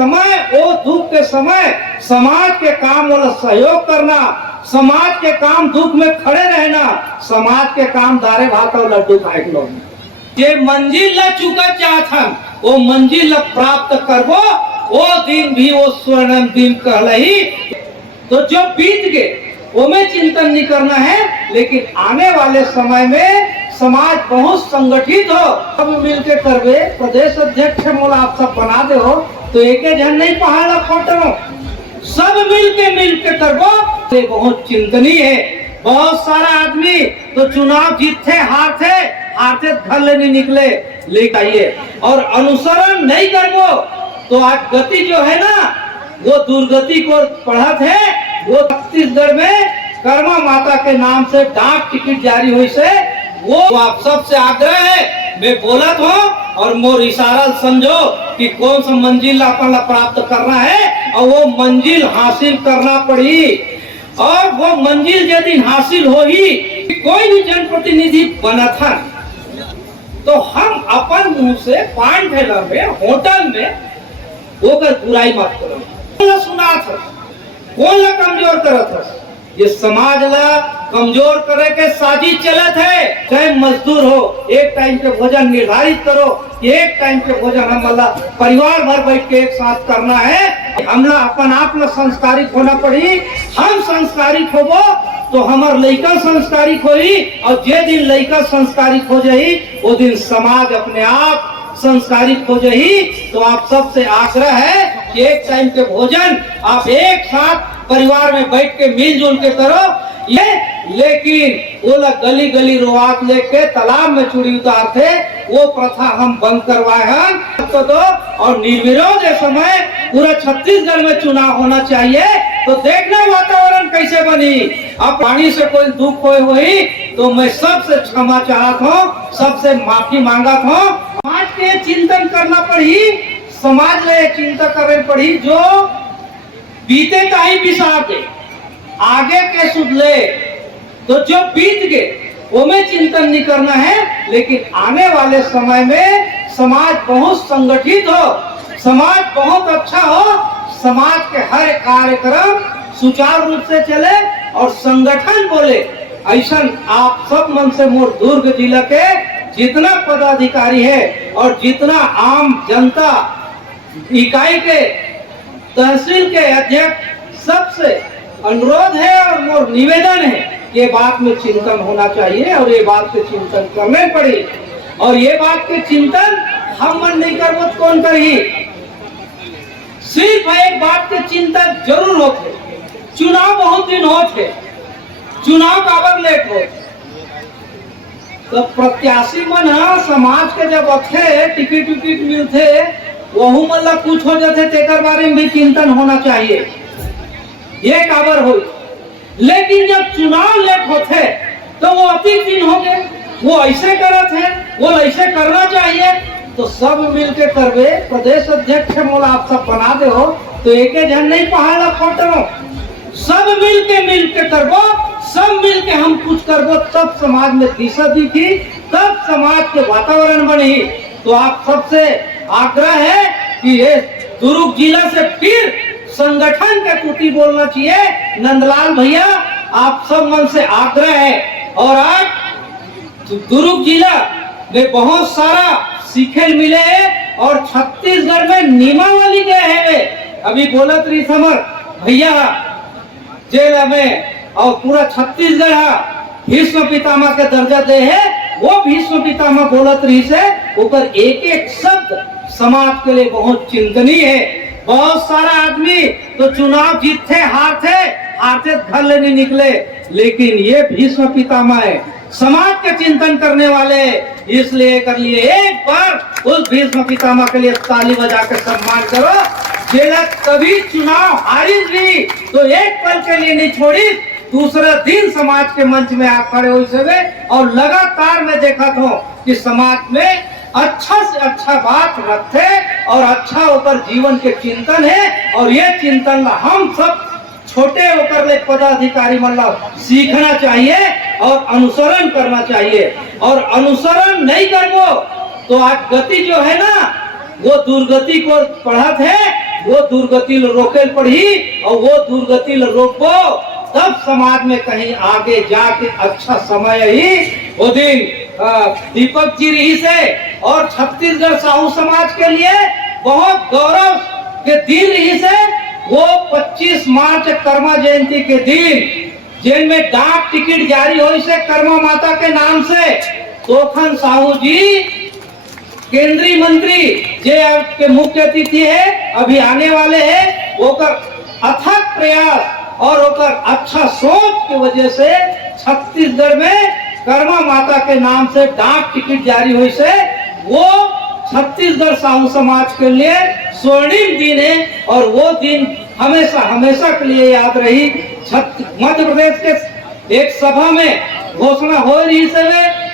समय वो दुख के समय समाज के काम वाला सहयोग करना, समाज के काम दुख में खड़े रहना, समाज के काम दारे भात और लड्डू खाए लो। ये मंजिल ला चुका चाहथन वो मंजिल ला प्राप्त करबो, वो दिन भी वो स्वर्णिम दिन कहलही। तो जो बीत गए वो में चिंतन नहीं करना है, लेकिन आने वाले समय में समाज बहुत संगठित हो, सब मिलके करवे। प्रदेश अध्यक्ष मोला आप सब बना दे हो तो एक जन नहीं पहाड़ा फोटो, सब मिलके करबो। ये बहुत चिंतनीय है। बहुत सारा आदमी तो चुनाव जीतते हारते घर लेने निकले लेके आइए, और अनुसरण नहीं करबो तो आज गति जो है ना वो दुर्गति को पढ़त है। वो छत्तीसगढ़ में कर्मा माता के नाम से डाक टिकट जारी हुई से वो आप सबसे आग्रह है, मैं बोलत हूँ और मोर इशारा समझो कि कौन सा मंजिल अपन प्राप्त करना है, और वो मंजिल हासिल करना पड़ी। और वो मंजिल यदि हासिल हो ही, कोई भी जनप्रतिनिधि बना था तो हम अपन मुंह से पान ठेला में होटल में वो कर बुराई मत करो। सुना था कौन ला कमजोर करत है, ये समाज ला कमजोर करे के साजिश चलत है। चाहे मजदूर हो, एक टाइम के भोजन निर्धारित करो, एक टाइम के भोजन हम परिवार भर बैठ के एक साथ करना है। हमला अपन आप ला संस्कारिक होना पड़ी। हम संस्कारिक होबो तो हमार लड़का संस्कारिक होई, और जे दिन लड़का संस्कारिक हो जाई वो दिन समाज अपने आप संस्कारिक हो जाई। तो आप सबसे आग्रह है कि एक टाइम के भोजन आप एक साथ परिवार में बैठ के मिलजुल के करो। ये लेकिन वो लोग गली गली रोआत लेके तालाब में चूड़ी उतारते, वो प्रथा हम बंद करवाए हैं तो दो। और निर्विरोध समय पूरा छत्तीसगढ़ में चुनाव होना चाहिए, तो देखना वातावरण कैसे बनी। अब पानी से कोई दुख हुई तो मैं सबसे क्षमा चाहता हूँ, सबसे माफी मांगत हूँ। समाज के चिंतन करना पड़ी, समाज ने चिंता करनी पड़ी, जो बीते का ही पिसार दे आगे के सुधले। तो जो बीत गए वो में चिंतन नहीं करना है, लेकिन आने वाले समय में समाज बहुत संगठित हो, समाज बहुत अच्छा हो, समाज के हर कार्यक्रम सुचारू रूप से चले और संगठन बोले। ऐसा आप सब मन से मोर दुर्ग जिला के जितना पदाधिकारी है और जितना आम जनता इकाई के तहसील के अध्यक्ष सबसे अनुरोध है और मोर निवेदन है, ये बात में चिंतन होना चाहिए और ये बात के चिंतन करने पड़ी। और ये बात के चिंतन हम मन नहीं करबो तो कौन करी। सिर्फ एक बात के चिंतन जरूर होते, चुनाव बहुत दिन होते, चुनाव काबर लेट हो तो प्रत्याशी मन समाज के जब अच्छे टिकट विकट मिलते वहू मतलब कुछ हो जाते, तेकर बारे में भी चिंतन होना चाहिए, ये काबर हो। लेकिन जब चुनाव लेट होते तो वो अति दिन हो गए, वो ऐसे करत है, वो ऐसे करना चाहिए, तो सब मिलके करवे। प्रदेश अध्यक्ष मोला आप सब बना दे हो तो एक जन नहीं पहाड़ा फोटो, सब मिलके करबो, सब मिलके हम कुछ करबो, तब समाज में दिशा दिखी, तब समाज के वातावरण बनी। तो आप सबसे आग्रह है कि ये दुर्ग जिला से फिर संगठन के तुति बोलना चाहिए। नंदलाल भैया आप सब मन से आग्रह है। और आज दुर्ग जिला में बहुत सारा सीखे मिले है और छत्तीसगढ़ में नियमावली गए हैं। अभी बोलत रही समर भैया जेल में, और पूरा छत्तीसगढ़ भीष्म पितामह के दर्जा दे है, वो भीष्म पितामह बोलत रही से ऊपर एक एक शब्द समाज के लिए बहुत चिंतनीय है। बहुत सारा आदमी तो चुनाव जीतते हारते घर लेने निकले, लेकिन ये भीष्म पितामह है, समाज के चिंतन करने वाले, इसलिए कर लिए एक बार उस भीष्म पितामह के लिए ताली बजा कर सम्मान करो। जेला कभी चुनाव हारी भी तो एक पल के लिए नहीं छोड़ी, दूसरा दिन समाज के मंच में आ खड़े हुए सवे। और लगातार मैं देखा था कि समाज में अच्छा से अच्छा बात रखते और अच्छा होकर जीवन के चिंतन है, और ये चिंतन हम सब छोटे होकर ले पदाधिकारी मतलब सीखना चाहिए और अनुसरण करना चाहिए। और अनुसरण नहीं करो तो आज गति जो है ना वो दुर्गति को पढ़त है, वो दुर्गति रोके पड़ी, और वो दुर्गति रोको तब समाज में कहीं आगे जाके अच्छा समय ही वो दिन दीपक जी रही से और छत्तीसगढ़ साहू समाज के लिए बहुत गौरव के दिन रही से। वो 25 मार्च कर्मा जयंती के दिन जिनमें डाक टिकट जारी हुई से कर्मा माता के नाम से, तोखन साहू जी केंद्रीय मंत्री जे आपके मुख्य अतिथि है, अभी आने वाले हैं, ओकर अथक प्रयास और ओकर अच्छा सोच की वजह से छत्तीसगढ़ में कर्मा माता के नाम से डाक टिकट जारी हुई से वो छत्तीसगढ़ साहू समाज के लिए स्वर्णिम दिन है। और वो दिन हमेशा हमेशा के लिए याद रही। मध्य प्रदेश के एक सभा में घोषणा हो रही से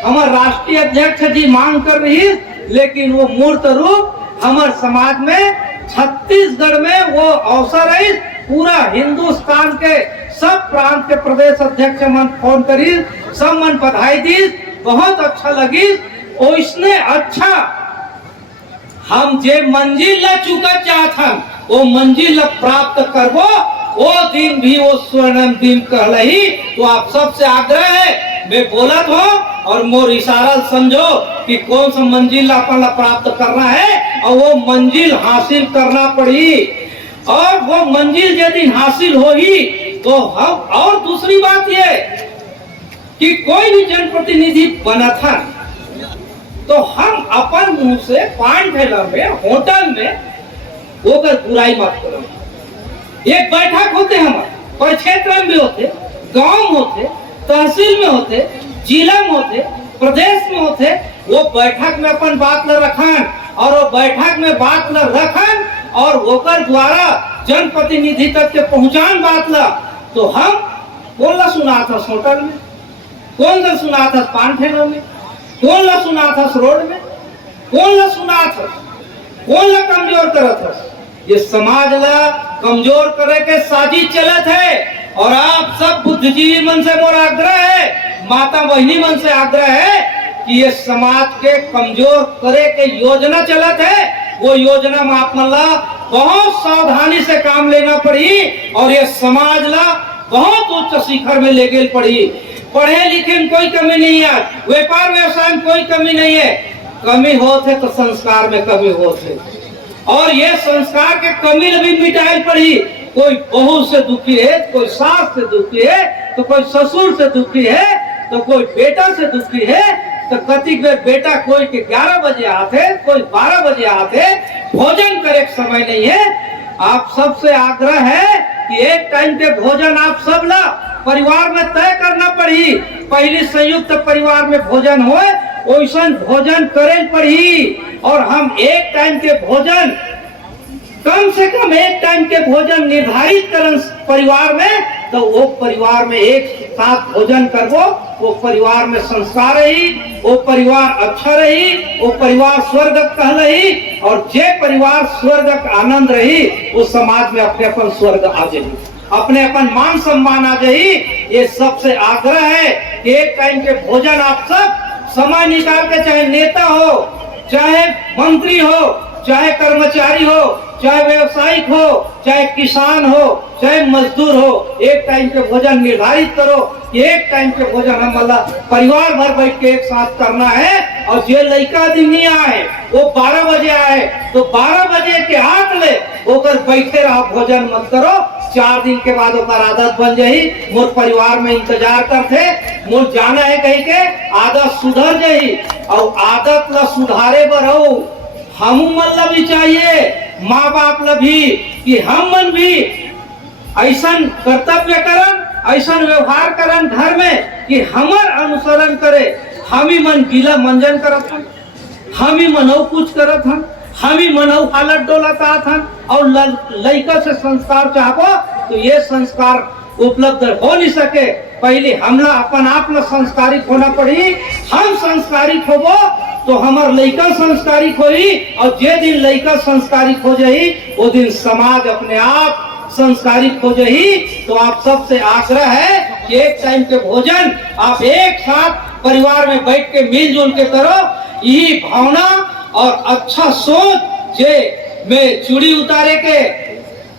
हमारे राष्ट्रीय अध्यक्ष जी मांग कर रही, लेकिन वो मूर्त रूप हमारे समाज में छत्तीसगढ़ में वो अवसर है। पूरा हिंदुस्तान के सब प्रांत के प्रदेश अध्यक्ष मन फोन करी, सब मन बधाई दी, बहुत अच्छा लगी। और इसने अच्छा हम जे मंजिल ला चुका चाहत वो मंजिल प्राप्त करबो, वो दिन भी वो स्वर्णिम दिन कहलही। तो आप सबसे आग्रह है, मैं बोलत हूँ और मोर इशारा समझो कि कौन सा मंजिल अपन प्राप्त करना है, और वो मंजिल हासिल करना पड़ी। और वो मंजिल यदि हासिल हो ही तो हम, और दूसरी बात ये कि कोई भी जनप्रतिनिधि बना था तो हम अपन मुंह से पान ठेला में, होटल में होकर बुराई मत करो। एक बैठक होते हमारे परिक्षेत्र में भी होते, गांव में होते, तहसील में होते, जिला में होते, प्रदेश में होते, वो बैठक में अपन बात न रखन, और वो बैठक में बात न रखन और होकर द्वारा जनप्रतिनिधि तक के पहुंचान बात ला। तो हम कौन ला सुना था होटल में, कौन ला सुना था पान ठेला में, कौन ला सुना था रोड में, कौन ला सुना था, कौन ला कमजोर करत था। ये समाज ला कमजोर करे के साजिश चलत है। और आप सब बुद्धिजीवी मन से मोर आग्रह है, माता बहनी मन से आग्रह है कि ये समाज के कमजोर करे के योजना चलत है। वो योजना में आप मन ला बहुत सावधानी से काम लेना पड़ी, और ये समाज ला बहुत उच्च शिखर में ले गए पड़ी। पढ़े लिखे में कोई कमी नहीं है, व्यापार व्यवसाय में कोई कमी नहीं है, कमी होते तो संस्कार में कमी होते, और ये संस्कार के कमी भी मिटाई पड़ी। कोई बहू से दुखी है, कोई सास से दुखी है, तो कोई ससुर से दुखी है, तो कोई बेटा से दुखी है। तो कति बेटा कोई के 11 बजे आते, कोई 12 बजे आते, भोजन करे समय नहीं है। आप सबसे आग्रह है कि एक टाइम के भोजन आप सब ला परिवार में तय करना पड़ी। पहले संयुक्त परिवार में भोजन होए, वैसा भोजन करे पड़ी। और हम एक टाइम के भोजन, कम से कम एक टाइम के भोजन निर्धारित करन परिवार में, तो वो परिवार में एक साथ भोजन करबो, वो परिवार में संस्कार रही, वो परिवार अच्छा रही, वो परिवार स्वर्ग कहलही। और जे परिवार स्वर्ग का आनंद रही, उस समाज में अपने अपन स्वर्ग आ जाही, अपने अपन मान सम्मान आ जाही। ये सबसे आग्रह है कि एक टाइम के भोजन आप सब समय निकाल के, चाहे नेता हो, चाहे मंत्री हो, चाहे कर्मचारी हो, चाहे व्यवसायिक हो, चाहे किसान हो, चाहे मजदूर हो, एक टाइम के भोजन निर्धारित करो। एक टाइम के भोजन हम परिवार भर बैठ के एक साथ करना है। और जो लड़का दिन नहीं आए वो 12 बजे आए, तो 12 बजे के हाथ ले होकर बैठे रहो, भोजन मत करो। 4 दिन के बाद ओकर आदत बन जाही। मोर परिवार में इंतजार करते, मोर जाना है कहीं के आदत सुधर जाही। और आदत ला सुधारे बर हम मन ला भी चाहिए, माँ बाप ला भी, कि हम मन भी ऐसा कर्तव्य करन, ऐसा व्यवहार करन घर में कि हमार अनुसरण करे। हम ही मन गीला मंजन करत हन, हम ही मनौ कुछ करत हन, हम ही मनौ हालत डोलत आत हन। और लड़का से संस्कार चाहबो तो ये संस्कार उपलब्ध हो नहीं सके। पहले हमला अपन आप ला संस्कारित होना पड़ी। हम संस्कारित होबो तो हमार लड़का संस्कारित होई, और जे दिन लड़का संस्कारित हो जाही, वो दिन समाज अपने आप संस्कारित हो जाही। तो आप सबसे आग्रह है कि एक टाइम के भोजन आप एक साथ परिवार में बैठ के मिलजुल के करो। यही भावना और अच्छा सोच जे में चूड़ी उतारे के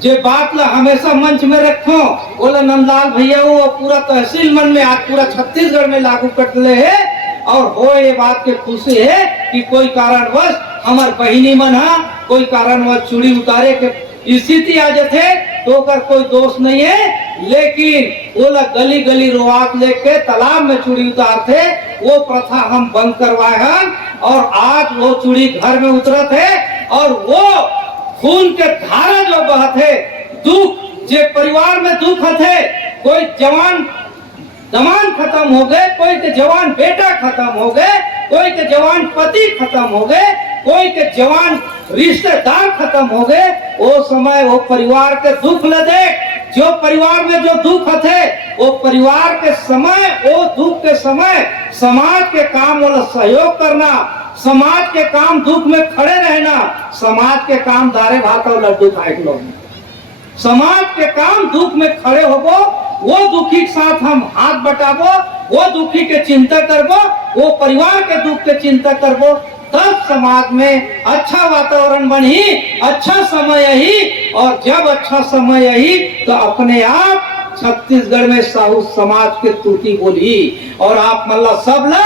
जे बात ला हमेशा मंच में रखो, बोला नंदलाल भैया वो पूरा तहसील मन में आज पूरा छत्तीसगढ़ में लागू करले है। और हो ये बात के खुशी है कि कोई कारणवश हमार बहिनी मन हा कोई कारणवश चूड़ी उतारे के स्थिति आ जाते तो अगर कोई दोष नहीं है, लेकिन वो लोग गली गली रोआत लेके तालाब में चूड़ी उतारते, वो प्रथा हम बंद करवाए हैं। और आज वो चूड़ी घर में उतरत है और वो खून के धारा जो बहते, दुख जे परिवार में दुख है, कोई जवान दमान खत्म हो गए, कोई के जवान बेटा खत्म हो गए, कोई के जवान पति खत्म हो गए, कोई के जवान रिश्तेदार खत्म हो गए, वो समय वो परिवार के दुख ले दे, जो परिवार में जो दुख है वो परिवार के समय, वो दुख के समय समाज के काम वाला सहयोग करना, समाज के काम दुख में खड़े रहना, समाज के काम दारे भात और लड्डू खाए लो, समाज के काम दुख में खड़े होबो, वो दुखी के साथ हम हाथ बटाबो, वो दुखी के चिंता करबो, वो परिवार के दुख के चिंता करबो, तब समाज में अच्छा वातावरण बनी, अच्छा समय यही। और जब अच्छा समय यही तो अपने आप छत्तीसगढ़ में साहू समाज के टूटी बोली। और आप मतलब सब ला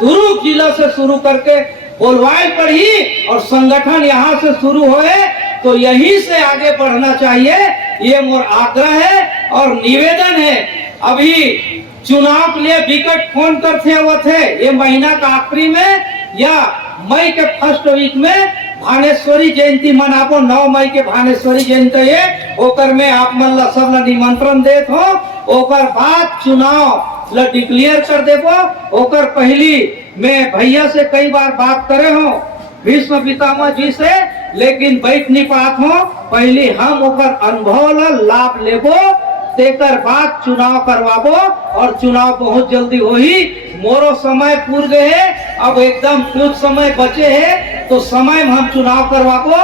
दुर्ग जिला से शुरू करके बोलवाई पड़ी और संगठन यहाँ से शुरू हुए तो यहीं से आगे बढ़ना चाहिए, ये मोर आग्रह है और निवेदन है। अभी चुनाव के लिए विकट फोन करते हुए थे, ये महीना का आखिरी में या मई के फर्स्ट वीक में भानेश्वरी जयंती मनाबो, 9 मई के भानेश्वरी जयंती है, ओकर में आप मन ला सब ला निमंत्रण देत हो। ओकर बाद चुनाव ला डिक्लेयर कर देबो। ओकर पहली मैं भैया से कई बार बात करे हो, भीष्म पितामह जी से, लेकिन बैठ नहीं पात हो। पहले हम ओकर अनुभव ला लाभ लेबो, तेकर बाद चुनाव करवाबो और चुनाव बहुत जल्दी होही। मोरो समय पूर गए है, अब एकदम कुछ समय बचे है तो समय में हम चुनाव करवाबो।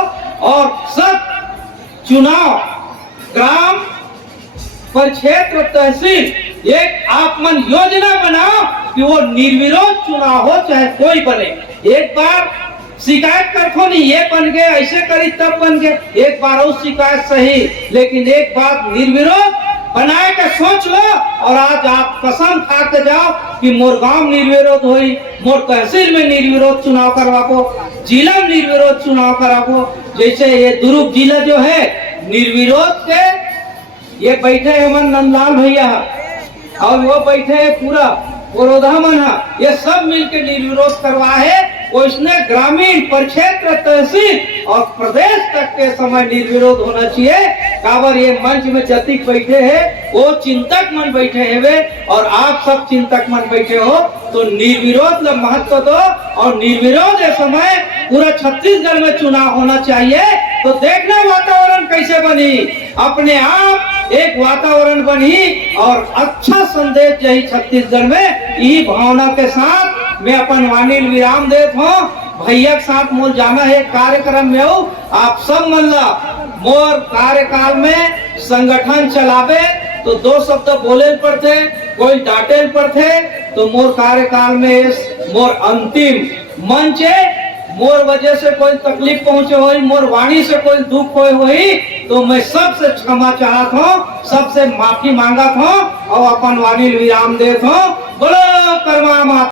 और सब चुनाव ग्राम परिक्षेत्र तहसील एक आप मन योजना बनाओ कि वो निर्विरोध चुनाव हो, चाहे कोई बने। एक बार शिकायत करखो नहीं, ये बन गए ऐसे करी तब बन गए, एक बार और शिकायत सही, लेकिन एक बात निर्विरोध बनाए के सोच लो। और आज आप कसम खा के जाओ कि मोर गांव निर्विरोध हुई, मोर तहसील में निर्विरोध चुनाव करवाबो, जिला में निर्विरोध चुनाव कराबो। जैसे ये दुर्ग जिला जो है निर्विरोध के ये बैठे हमारे नंदलाल भैया और वो बैठे है पूरा बड़ौदा मन, ये सब मिलकर निर्विरोध करवा है। उसने ग्रामीण परिक्षेत्र तहसील और प्रदेश तक के समय निर्विरोध होना चाहिए। काबर ये मंच में जतिक बैठे हैं वो चिंतक मन बैठे हैं और आप सब चिंतक मन बैठे हो, तो निर्विरोध ला महत्व दो। और निर्विरोध ये समय पूरा छत्तीसगढ़ में चुनाव होना चाहिए, तो देखना वातावरण कैसे बनी, अपने आप एक वातावरण बनी और अच्छा संदेश यही छत्तीसगढ़ में। यही भावना के साथ मैं अपन वाणी विराम देत हूँ। भैया के साथ मोर जाना है कार्यक्रम में हो, आप सब मन ला मोर कार्यकाल में संगठन चलावे तो 2 शब्द बोले पड़ते, कोई डांटे पड़ते, तो मोर कार्यकाल में मोर अंतिम मंच है। मोर वजह से कोई तकलीफ पहुंचे हुई, मोर वाणी से कोई दुख हुई तो मैं सबसे क्षमा चाहत हूँ, सबसे माफी मांगत हूँ और अपन वाणी विराम देत हूँ। बोलो कर्मा माता।